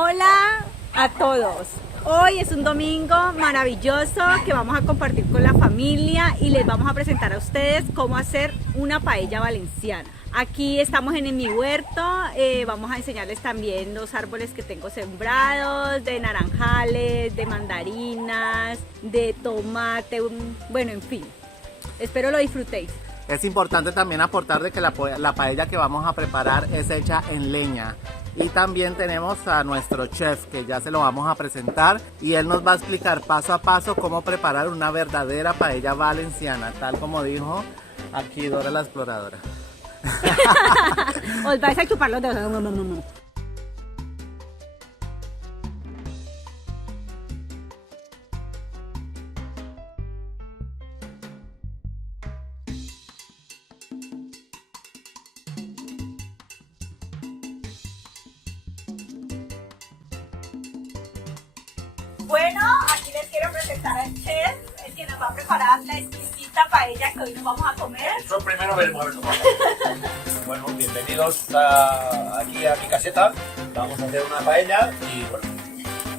Hola a todos. Hoy es un domingo maravilloso que vamos a compartir con la familia y les vamos a presentar a ustedes cómo hacer una paella valenciana. Aquí estamos en mi huerto, vamos a enseñarles también los árboles que tengo sembrados, de naranjales, de mandarinas, de tomate, bueno, en fin. Espero lo disfrutéis. Es importante también aportar de que la paella que vamos a preparar es hecha en leña. Y también tenemos a nuestro chef que ya se lo vamos a presentar y él nos va a explicar paso a paso cómo preparar una verdadera paella valenciana, tal como dijo aquí Dora la exploradora. Os vais a chupar los dedos. Bueno, aquí les quiero presentar al chef, el que nos va a preparar la exquisita paella que hoy nos vamos a comer. Eso primero veremos a ver cómo. Bueno, bienvenidos aquí a mi caseta. Vamos a hacer una paella y bueno,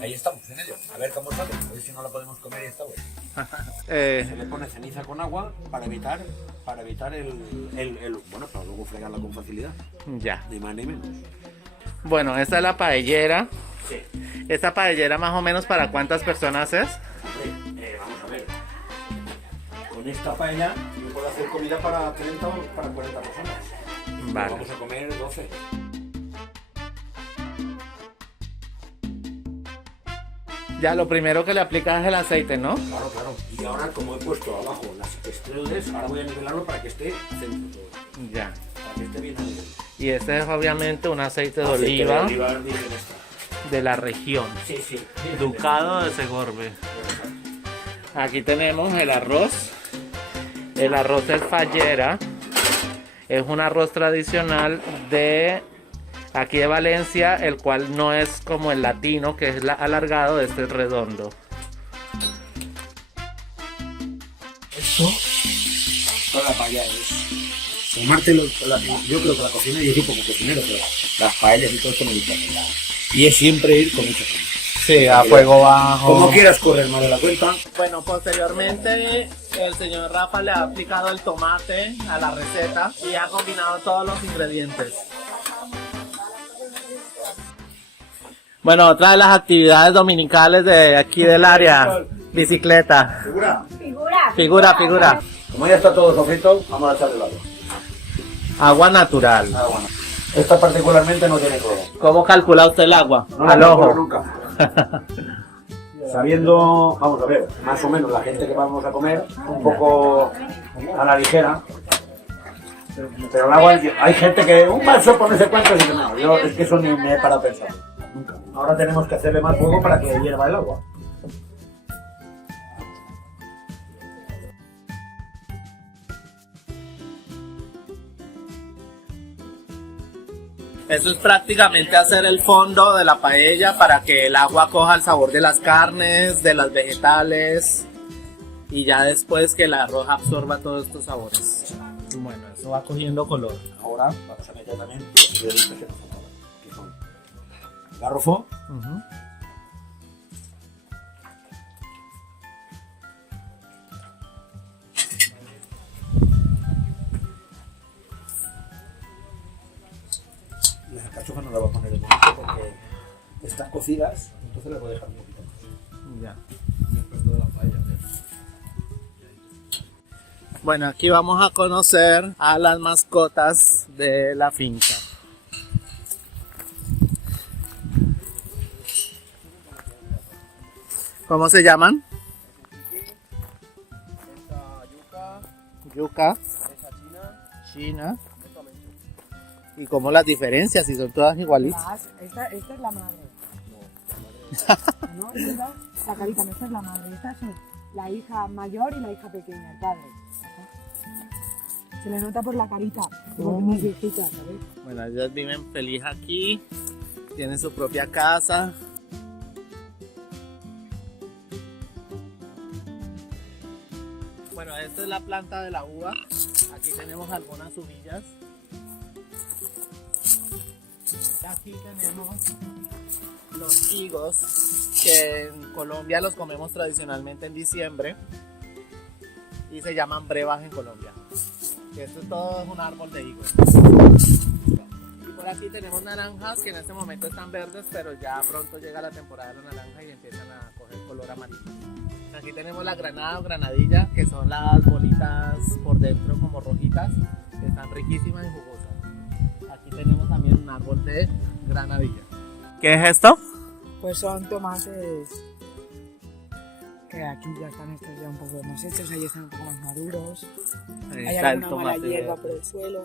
ahí estamos en ello. A ver cómo sale, a ver si no la podemos comer y está bueno. Se le pone ceniza con agua para evitar bueno, para luego fregarla con facilidad. Ya. Ni más ni menos. Bueno, esta es la paellera. Sí. ¿Esta paellera más o menos para cuántas personas es? Hombre, vamos a ver. Con esta paella yo puedo hacer comida para 30 o para 40 personas. Vale. Vamos a comer 12. Ya, lo primero que le aplicas es el aceite, ¿no? Claro, claro. Y ahora, como he puesto abajo las extrudes, ahora voy a nivelarlo para que esté centro todo. Ya. Para que esté bien a nivel. Y este es obviamente un aceite de Aceite oliva de oliva virgen extra. de la región. Sí, sí. Ducado de Segorbe. Aquí tenemos el arroz. El arroz es fallera. Es un arroz tradicional de aquí de Valencia, el cual no es como el latino, que es alargado, este es redondo. Esto, toda la paella es. Tomarte yo creo que la cocina, yo soy como cocinero, pero las paellas y todo esto me gusta. Y es siempre ir con mucha calma. Sí, a fuego bajo. Como quieras correr más de la cuenta. Bueno, posteriormente el señor Rafa le ha aplicado el tomate a la receta y ha combinado todos los ingredientes. Bueno, otra de las actividades dominicales de aquí del área, bicicleta. ¿Segura? Figura. Como ya está todo sofrito, vamos a echarle el agua. Agua natural. Ah, bueno. Esta particularmente no tiene cloro. ¿Cómo calcula usted el agua? No Al la ojo. calculo nunca. Sabiendo, vamos a ver, más o menos la gente que vamos a comer, un poco a la ligera. Pero el agua, hay gente que un vaso por no sé cuánto y dice, no, yo es que eso ni me he parado a pensar. Nunca. Ahora tenemos que hacerle más fuego para que hierva el agua. Eso es prácticamente hacer el fondo de la paella para que el agua coja el sabor de las carnes, de las vegetales y ya después que el arroz absorba todos estos sabores. Bueno, eso va cogiendo color. Ahora vamos a meter también los ingredientes que nos faltaban, que son garrofó, las alcachofas no las voy a poner en momento porque están cocidas, entonces las voy a dejar un poquito más. Ya. Bueno, aquí vamos a conocer a las mascotas de la finca. ¿Cómo se llaman? Yuca. China. ¿Y cómo las diferencias? Si son todas igualitas. Esta es la madre. No, esta es la carita, no, esta es la madre. Esta es la hija mayor y la hija pequeña, el padre. Se le nota por la carita, porque es más viejita, ¿sabes? Bueno, ellas viven feliz aquí, tienen su propia casa. Bueno, esta es la planta de la uva. Aquí tenemos algunas uvas. Aquí tenemos los higos, que en Colombia los comemos tradicionalmente en diciembre y se llaman brevas en Colombia. Esto todo es un árbol de higos. Y por aquí tenemos naranjas que en este momento están verdes, pero ya pronto llega la temporada de la naranja y empiezan a coger color amarillo. Aquí tenemos la granada o granadilla, que son las bolitas por dentro como rojitas, que están riquísimas y jugosas. Aquí tenemos también un árbol de granadilla. ¿Qué es esto? Pues son tomates que aquí ya están estos ya un poco más hechos, ahí están un poco más maduros. Ahí Hay está el alguna mala tomate hierba verde. por el suelo.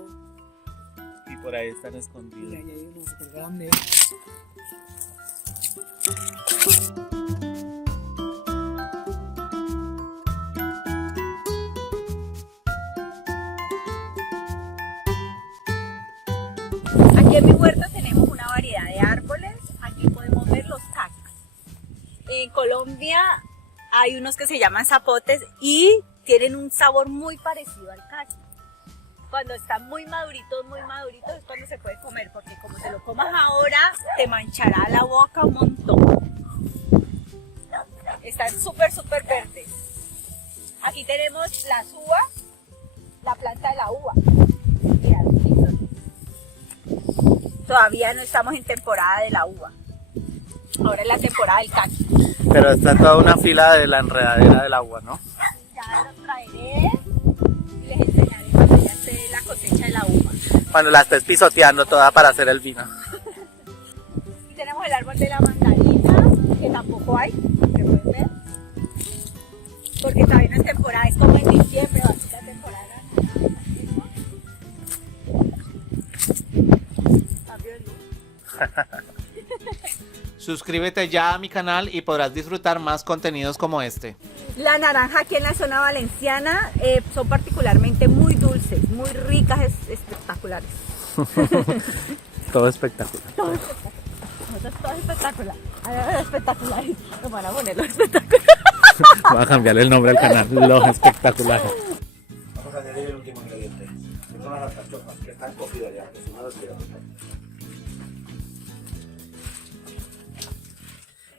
Y por ahí están Mira, escondidos. ahí hay uno súper grande. Aquí en mi huerta tenemos una variedad de árboles. Aquí podemos ver los cactus. En Colombia hay unos que se llaman zapotes y tienen un sabor muy parecido al cactus. Cuando están muy maduritos es cuando se puede comer, porque como te lo comas ahora, te manchará la boca un montón. Están súper verdes. Aquí tenemos las uvas, la planta de la uva. Mira, aquí son. Todavía no estamos en temporada de la uva. Ahora es la temporada del cactus. Pero está toda una fila de la enredadera del agua, ¿no? Ya los traeré y les enseñaré cuando ya esté la cosecha de la uva. Cuando la estés pisoteando toda para hacer el vino. Y tenemos el árbol de la mandarina, que tampoco hay, que pueden ver. Porque todavía no es temporada, es como en diciembre va a ser la temporada de la naranja. Suscríbete ya a mi canal y podrás disfrutar más contenidos como este. La naranja aquí en la zona valenciana son particularmente muy dulces, muy ricas, espectaculares. Todo espectacular. Nosotros todo espectacular. Espectaculares. ¿Cómo van a ponerlo espectacular? Voy a cambiarle el nombre al canal, Los Espectaculares. Vamos a añadir el último ingrediente, que son las alcachofas, que están cocidas ya, que si no las quiero.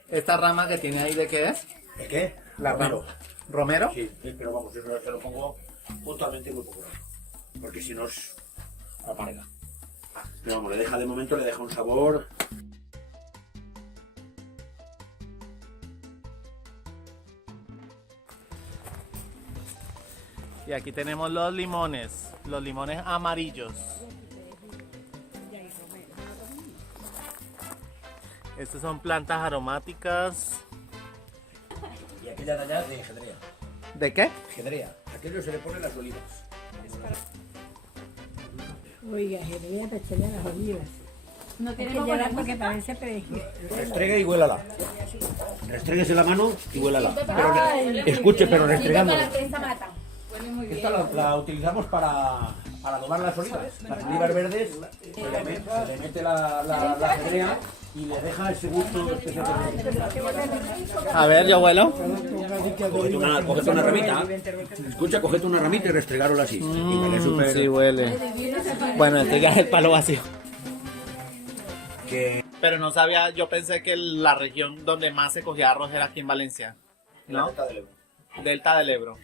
¿Esta rama que tiene ahí de qué es? ¿De qué? La Romero. ¿Romero? Sí, pero vamos, yo se lo pongo puntualmente muy poco, porque si no es amarga. Pero vamos, le deja de momento, le deja un sabor. Y aquí tenemos los limones amarillos. Estas son plantas aromáticas. Y aquella de allá de jedrea. ¿De qué? Jedrea. Aquello se le pone las olivas. Oiga, Jeremia te echarle las olivas. No Hay que tenemos llorar buena porque parece perejil. Restregue y huélala. Restréguese la mano y huélala. Pero escuche, pero restregándola. Esta la utilizamos para adobar las olivas. Las olivas verdes se le mete la jedrea y le deja ese gusto especial. A ver, yo vuelo. Cogete una ramita. Escucha, cogete una ramita y restregarla así. Y huele súper. Sí, huele. Bueno, este ya es el palo vacío. Que Pero no sabía, yo pensé que la región donde más se cogía arroz era aquí en Valencia. ¿No? Delta del Ebro. Delta del Ebro.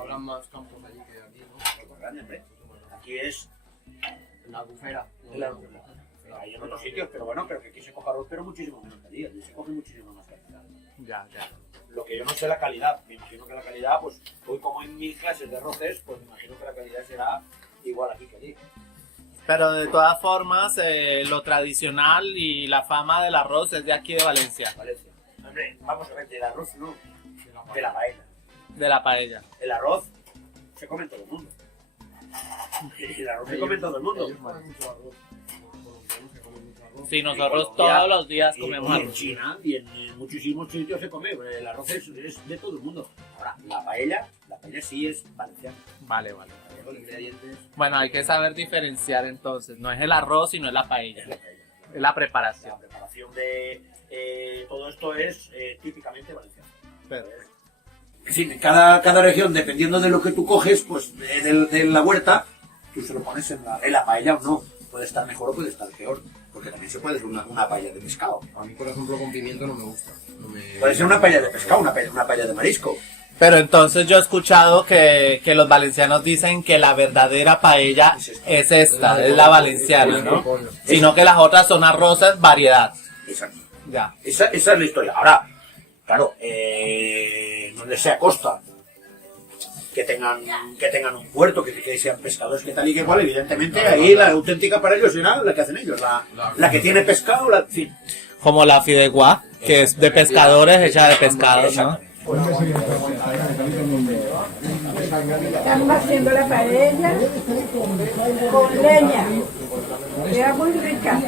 Habrá más campos allí que aquí, ¿no? Aquí es La albufera. hay en otros sitios, pero bueno, pero que aquí se coge arroz, pero muchísimo menos que allí. Allí se coge muchísimo más calidad. Ya, ya. Lo que yo no sé la calidad, me imagino que la calidad, pues hoy como en 1000 clases de arroces, pues me imagino que la calidad será igual aquí que allí. Pero de todas formas, lo tradicional y la fama del arroz es de aquí de Valencia. Valencia. Hombre, vamos a ver, del arroz no, de la paella. De la paella. El arroz se come en todo el mundo. El arroz se come en todo el mundo. Sí, nosotros En Colombia, todos los días comemos y en arroz. China y en muchísimos sitios se come. El arroz es de todo el mundo. Ahora, la paella sí es valenciana. Vale, vale. Los ingredientes Bueno, hay que saber diferenciar entonces. No es el arroz, sino es la paella. es la paella. Es la preparación. La preparación de todo esto es típicamente valenciano. Pero, Sí, cada región, dependiendo de lo que tú coges, pues de la huerta, tú se lo pones en la paella o no. Puede estar mejor o puede estar peor. Porque también se puede hacer una paella de pescado. A mí, por ejemplo, con pimiento no me gusta. No me... Puede ser una paella de pescado, una paella de marisco. Pero entonces yo he escuchado que los valencianos dicen que la verdadera paella es esta, es la valenciana, ¿no? Sino que las otras son arroces variedad. Exacto. Ya. Esa es la historia. Ahora, claro, donde sea costa, que tengan un puerto, que sean pescadores, que tal y que igual, evidentemente ahí la auténtica para ellos será la que hacen ellos, la que tiene pescado, en fin. Como la fideuá, que es de pescadores, hecha de pescados, ¿no? Estamos haciendo la paella con leña. Queda muy rica.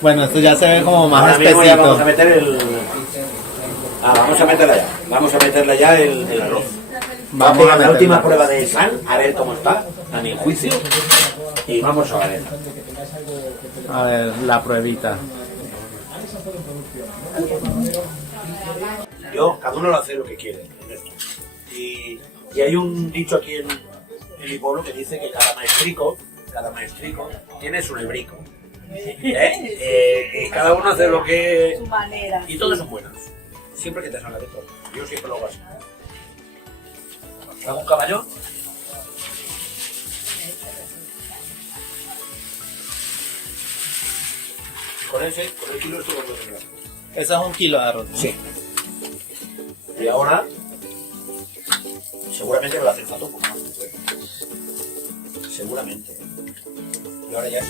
Bueno, esto ya se ve como más Ahora mismo ya vamos a espesito. meter vamos a meterle ya el arroz. Vamos a Vamos a la meterle. última prueba de sal, a ver cómo está, a mi juicio. Y vamos a ver. A ver, la pruebita. Cada uno lo hace lo que quiere en esto. Y hay un dicho aquí en mi pueblo que dice que cada maestrico tiene su lebrico. Y cada uno hace lo que... Su manera. Y todos son buenos. Siempre que te salga de todo. Yo siempre lo hago así. Hago un caballo. Con el kilo esto lo puedo tener. Eso es 1 kilo de arroz, ¿no? Sí. Y ahora, seguramente me lo hacen falta un poco más. Seguramente. Y ahora ya es.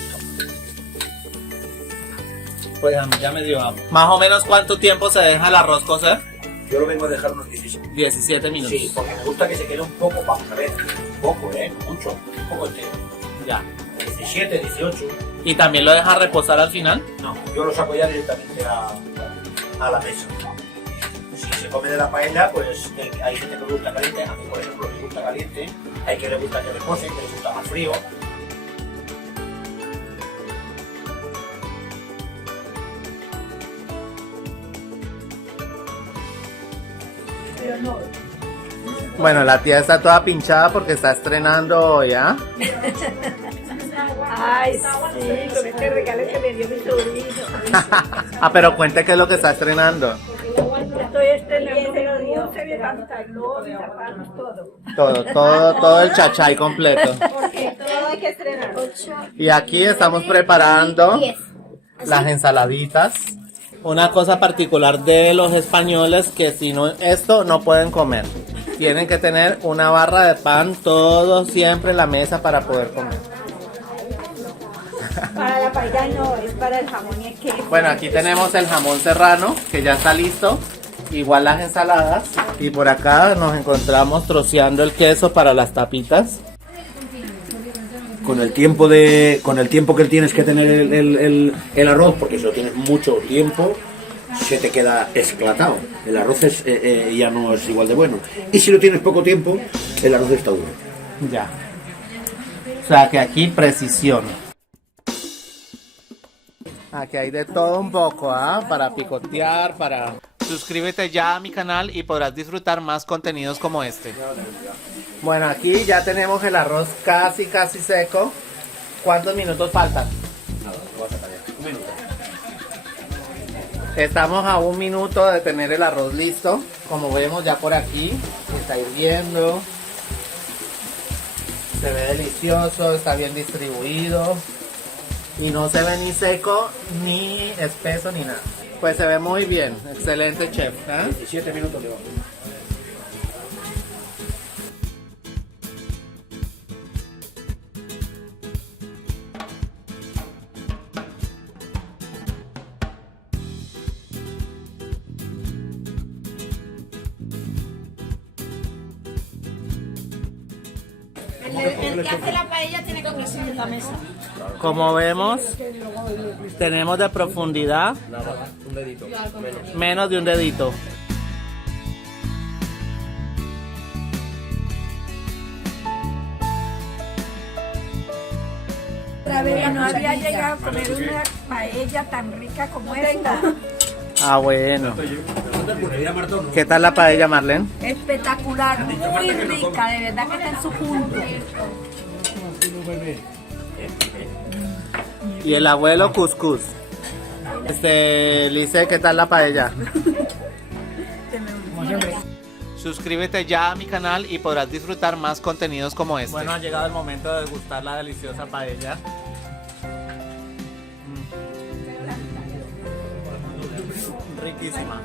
Pues a mí ya me dio hambre. Más o menos, ¿cuánto tiempo se deja el arroz cocer? Yo lo vengo a dejar unos 17. 17 minutos. Sí, porque me gusta que se quede un poco, vamos a ver, un poco, mucho, un poco entero. Ya. 17, 18. ¿Y también lo deja reposar al final? No, yo lo saco ya directamente a la mesa. Si se come de la paella, pues hay gente que le gusta caliente, a mí por ejemplo me gusta caliente, hay que le gusta que repose, que le gusta más frío. Bueno, la tía está toda pinchada porque está estrenando hoy, ¿ah? Ay, sí, con este regalo que me dio mi sobrino. Ah, pero cuente qué es lo que está estrenando. Estoy estrenando un serie de pantalones, zapatos, todo. Todo el chachay completo. Porque todo hay que estrenar. Y aquí estamos preparando las ensaladitas. Una cosa particular de los españoles que si no esto no pueden comer. Tienen que tener una barra de pan todo siempre en la mesa para poder comer. Para la paella no, es para el jamón y el queso. Bueno, aquí tenemos el jamón serrano que ya está listo. Igual las ensaladas. Y por acá nos encontramos troceando el queso para las tapitas. Con el tiempo que tienes que tener el arroz, porque si lo tienes mucho tiempo, se te queda esclatado. El arroz ya no es igual de bueno. Y si lo tienes poco tiempo, el arroz está duro. Ya. O sea que aquí precisión. Aquí hay de todo un poco, ¿ah? Para picotear, para... Suscríbete ya a mi canal y podrás disfrutar más contenidos como este. Bueno, aquí ya tenemos el arroz casi seco. ¿Cuántos minutos faltan? Nada, lo vas a sacar ya. 1 minuto. Estamos a 1 minuto de tener el arroz listo. Como vemos ya por aquí, está hirviendo. Se ve delicioso, está bien distribuido. Y no se ve ni seco, ni espeso, ni nada. Pues se ve muy bien, excelente chef, ¿eh? 17 minutos llevamos. El que hace la paella tiene que ponerse en la mesa. Como vemos, tenemos de profundidad Nada, un dedito. menos de un dedito. Otra vez no había llegado a comer una paella tan rica como esta. Ah, bueno. ¿Qué tal la paella, Marlene? Espectacular, muy rica, de verdad que está en su punto. Y el abuelo cuscús. Lice, ¿qué tal la paella? Suscríbete ya a mi canal y podrás disfrutar más contenidos como este. Bueno, ha llegado el momento de degustar la deliciosa paella. Riquísima.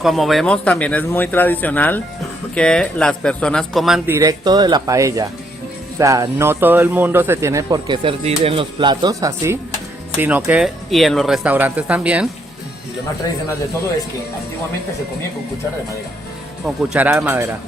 Como vemos, también es muy tradicional que las personas coman directo de la paella. O sea, no todo el mundo se tiene por qué servir en los platos así, sino que, y en los restaurantes también. Y lo más tradicional de todo es que antiguamente se comía con cuchara de madera. Con cuchara de madera.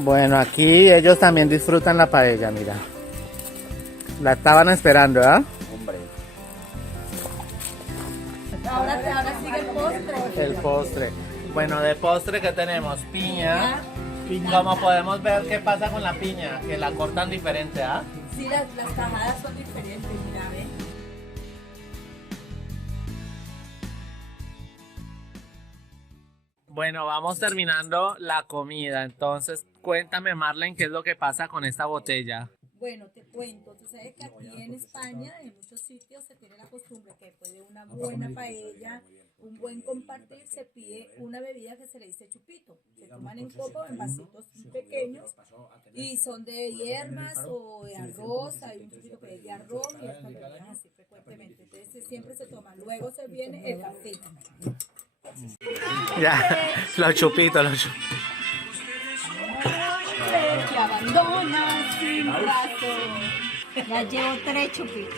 Bueno, aquí ellos también disfrutan la paella, mira. La estaban esperando, ¿ah? Hombre. Ahora sigue el postre. El postre. Bueno, de postre que tenemos piña. Como podemos ver, ¿qué pasa con la piña? Que la cortan diferente, ¿ah? Sí, las tajadas son diferentes, mira, ¿ven? Bueno, vamos terminando la comida. Entonces, cuéntame, Marlene, ¿qué es lo que pasa con esta botella? Bueno, te cuento, tú sabes que aquí en España, en muchos sitios se tiene la costumbre que después de una buena paella, un buen compartir, se pide una bebida que se le dice chupito. Se toman en copa o en vasitos pequeños y son de hierbas o de arroz. Hay un chupito que es de arroz y estas bebidas así frecuentemente. Entonces siempre se toma. Luego se viene el café. Ya, los chupitos, los chupitos. Te abandona sin razón. Ya llevo 3 chupitos.